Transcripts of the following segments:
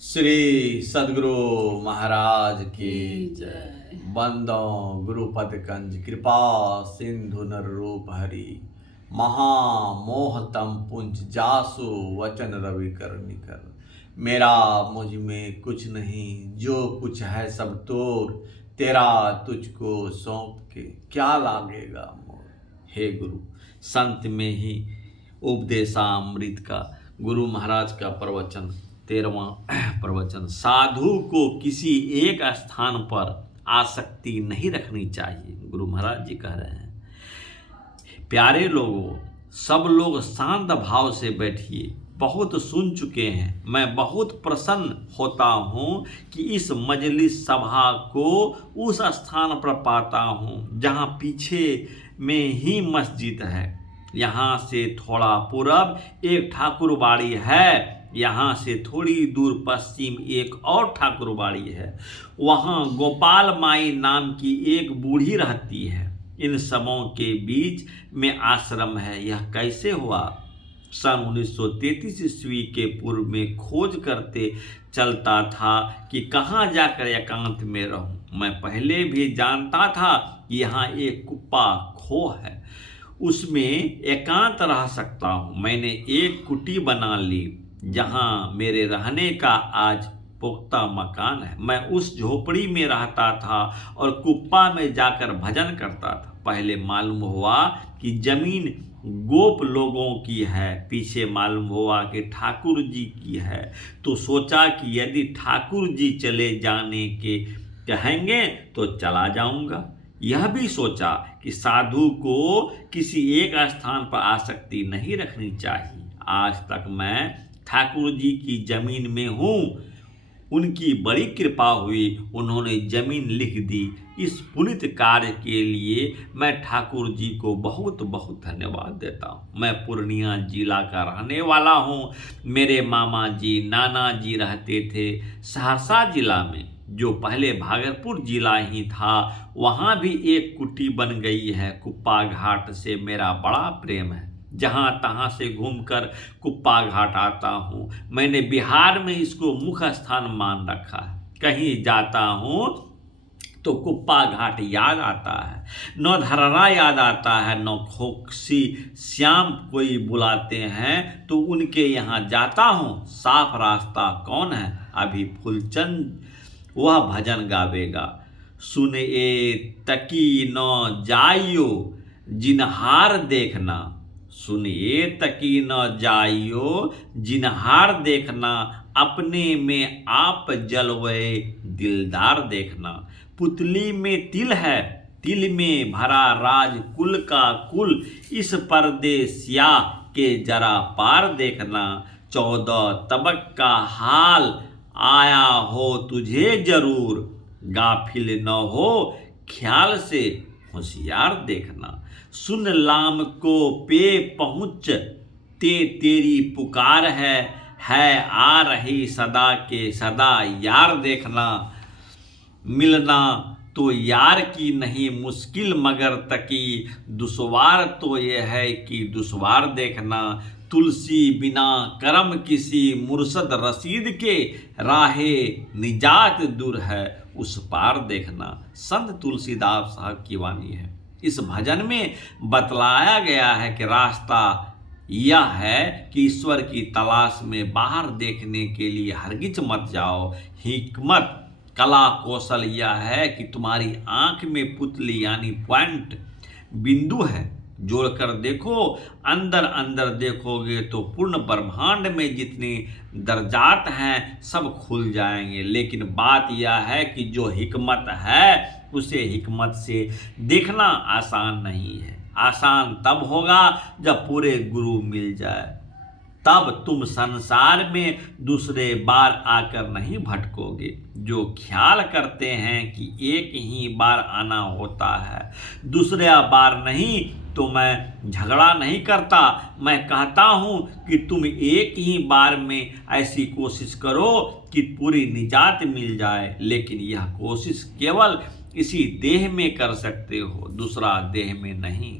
श्री सद्गुरु महाराज की जय। जय। बंदो गुरुपद कंज कृपा सिंधु नर रूप हरि महामोहतम पुंज जासु वचन रवि कर निकर। मेरा मुझ में कुछ नहीं, जो कुछ है सब तोर, तेरा तुझको सौंप के क्या लागेगा मोर। हे गुरु, संत में ही उपदेशामृत का गुरु महाराज का प्रवचन 13वां प्रवचन। साधु को किसी एक स्थान पर आसक्ति नहीं रखनी चाहिए। गुरु महाराज जी कह रहे हैं, प्यारे लोगों, सब लोग शांत भाव से बैठिए। बहुत सुन चुके हैं। मैं बहुत प्रसन्न होता हूँ कि इस मजलिस सभा को उस स्थान पर पाता हूँ जहाँ पीछे में ही मस्जिद है। यहाँ से थोड़ा पूरब एक ठाकुरबाड़ी है, यहाँ से थोड़ी दूर पश्चिम एक और ठाकुरबाड़ी है। वहाँ गोपाल माई नाम की एक बूढ़ी रहती है। इन सबों के बीच में आश्रम है। यह कैसे हुआ? सन 1933 ईस्वी के पूर्व में खोज करते चलता था कि कहाँ जाकर एकांत में रहूं। मैं पहले भी जानता था कि यहाँ एक कुप्पा खो है, उसमें एकांत रह सकता हूँ। मैंने एक कुटी बना ली जहाँ मेरे रहने का आज पुख्ता मकान है। मैं उस झोपड़ी में रहता था और कुप्पा में जाकर भजन करता था। पहले मालूम हुआ कि जमीन गोप लोगों की है, पीछे मालूम हुआ कि ठाकुर जी की है। तो सोचा कि यदि ठाकुर जी चले जाने के कहेंगे तो चला जाऊंगा। यह भी सोचा कि साधु को किसी एक स्थान पर आसक्ति नहीं रखनी चाहिए। आज तक मैं ठाकुर जी की जमीन में हूँ। उनकी बड़ी कृपा हुई, उन्होंने जमीन लिख दी। इस पुनित कार्य के लिए मैं ठाकुर जी को बहुत बहुत धन्यवाद देता हूँ। मैं पूर्णिया जिला का रहने वाला हूँ। मेरे मामा जी, नाना जी रहते थे सहरसा जिला में, जो पहले भागलपुर जिला ही था। वहाँ भी एक कुटी बन गई है। कुप्पा घाट से मेरा बड़ा प्रेम है। जहाँ तहाँ से घूमकर कुप्पा घाट आता हूँ। मैंने बिहार में इसको मुख्य स्थान मान रखा है। कहीं जाता हूँ तो कुप्पा घाट याद आता है, न धररा याद आता है, न खोक्सी श्याम कोई बुलाते हैं तो उनके यहाँ जाता हूँ। साफ रास्ता कौन है? अभी फूलचंद वह भजन गावेगा। सुन ए तकी न जाइयो जिनहार देखना, सुनिए तकी न जाइयो जिनहार देखना, अपने में आप जलवे दिलदार देखना। पुतली में तिल है, तिल में भरा राज कुल का कुल, इस परदेसिया के जरा पार देखना। 14 तबक का हाल आया हो तुझे जरूर, गाफिल न हो ख्याल से होशियार देखना। सुन लाम को पे पहुँच ते तेरी पुकार है आ रही सदा के सदा यार देखना। मिलना तो यार की नहीं मुश्किल, मगर तकी दुश्वार तो ये है कि दुश्वार देखना। तुलसी बिना करम किसी मुर्शद रसीद के, राहे निजात दूर है उस पार देखना। संत तुलसीदास साहब की वाणी है। इस भजन में बतलाया गया है कि रास्ता यह है कि ईश्वर की तलाश में बाहर देखने के लिए हरगिज मत जाओ। हिकमत कला कौशल यह है कि तुम्हारी आंख में पुतली यानी पॉइंट बिंदु है, जोड़कर देखो। अंदर अंदर देखोगे तो पूर्ण ब्रह्मांड में जितने दर्जात हैं सब खुल जाएंगे। लेकिन बात यह है कि जो हिकमत है उसे हिकमत से देखना आसान नहीं है। आसान तब होगा जब पूरे गुरु मिल जाए, तब तुम संसार में दूसरे बार आकर नहीं भटकोगे। जो ख्याल करते हैं कि एक ही बार आना होता है, दूसरा बार नहीं, तो मैं झगड़ा नहीं करता। मैं कहता हूँ कि तुम एक ही बार में ऐसी कोशिश करो कि पूरी निजात मिल जाए। लेकिन यह कोशिश केवल इसी देह में कर सकते हो, दूसरा देह में नहीं।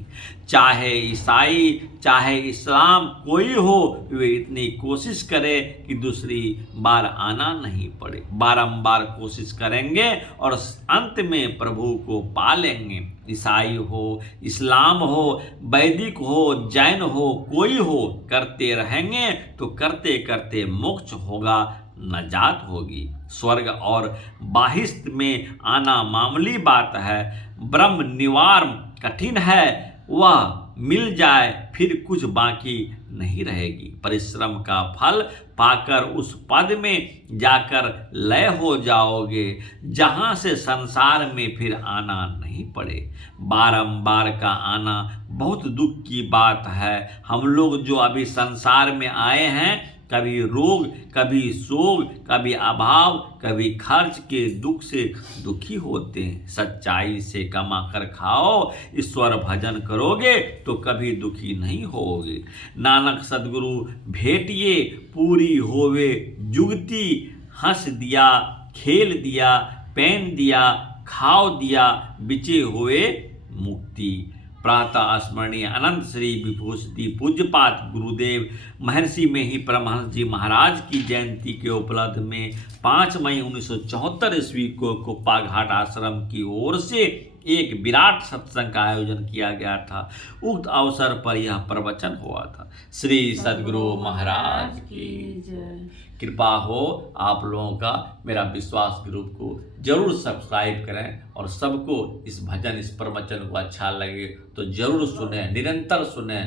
चाहे ईसाई चाहे इस्लाम कोई हो, वे इतनी कोशिश करे कि दूसरी बार आना नहीं पड़े। बारंबार कोशिश करेंगे और अंत में प्रभु को पा लेंगे। ईसाई हो, इस्लाम हो, वैदिक हो, जैन हो, कोई हो, करते रहेंगे तो करते करते मोक्ष होगा, नजात होगी। स्वर्ग और बाहिस्त में आना मामूली बात है, ब्रह्म निवार कठिन है, वह मिल जाए फिर कुछ बाकी नहीं रहेगी। परिश्रम का फल पाकर उस पद में जाकर लय हो जाओगे, जहां से संसार में फिर आना नहीं पड़े। बारंबार का आना बहुत दुख की बात है। हम लोग जो अभी संसार में आए हैं, कभी रोग, कभी शोक, कभी अभाव, कभी खर्च के दुख से दुखी होते हैं। सच्चाई से कमा कर खाओ, ईश्वर भजन करोगे तो कभी दुखी नहीं होगे। नानक सदगुरु भेटिए पूरी होवे जुगती, हंस दिया, खेल दिया, पहन दिया, खाओ दिया, बिचे हुए मुक्ति। प्रातः स्मरणीय अनंत श्री विभूषिति पूज्यपात गुरुदेव महर्षि में ही परमहंस जी महाराज की जयंती के उपलक्ष्य में 5 मई 1974 ईस्वी को कुप्पा घाट आश्रम की ओर से एक विराट सत्संग का आयोजन किया गया था। उक्त अवसर पर यह प्रवचन हुआ था। श्री सद्गुरु महाराज की जय। कृपा हो आप लोगों का मेरा विश्वास ग्रुप को जरूर सब्सक्राइब करें और सबको इस भजन, इस प्रवचन को अच्छा लगे तो जरूर सुने, निरंतर सुने।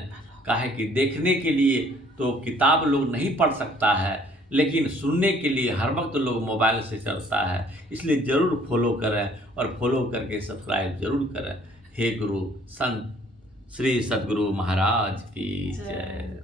काहे कि देखने के लिए तो किताब लोग नहीं पढ़ सकता है, लेकिन सुनने के लिए हर वक्त लोग मोबाइल से चलता है। इसलिए ज़रूर फॉलो करें और फॉलो करके सब्सक्राइब जरूर करें। हे गुरु संत श्री सद्गुरु महाराज की जय।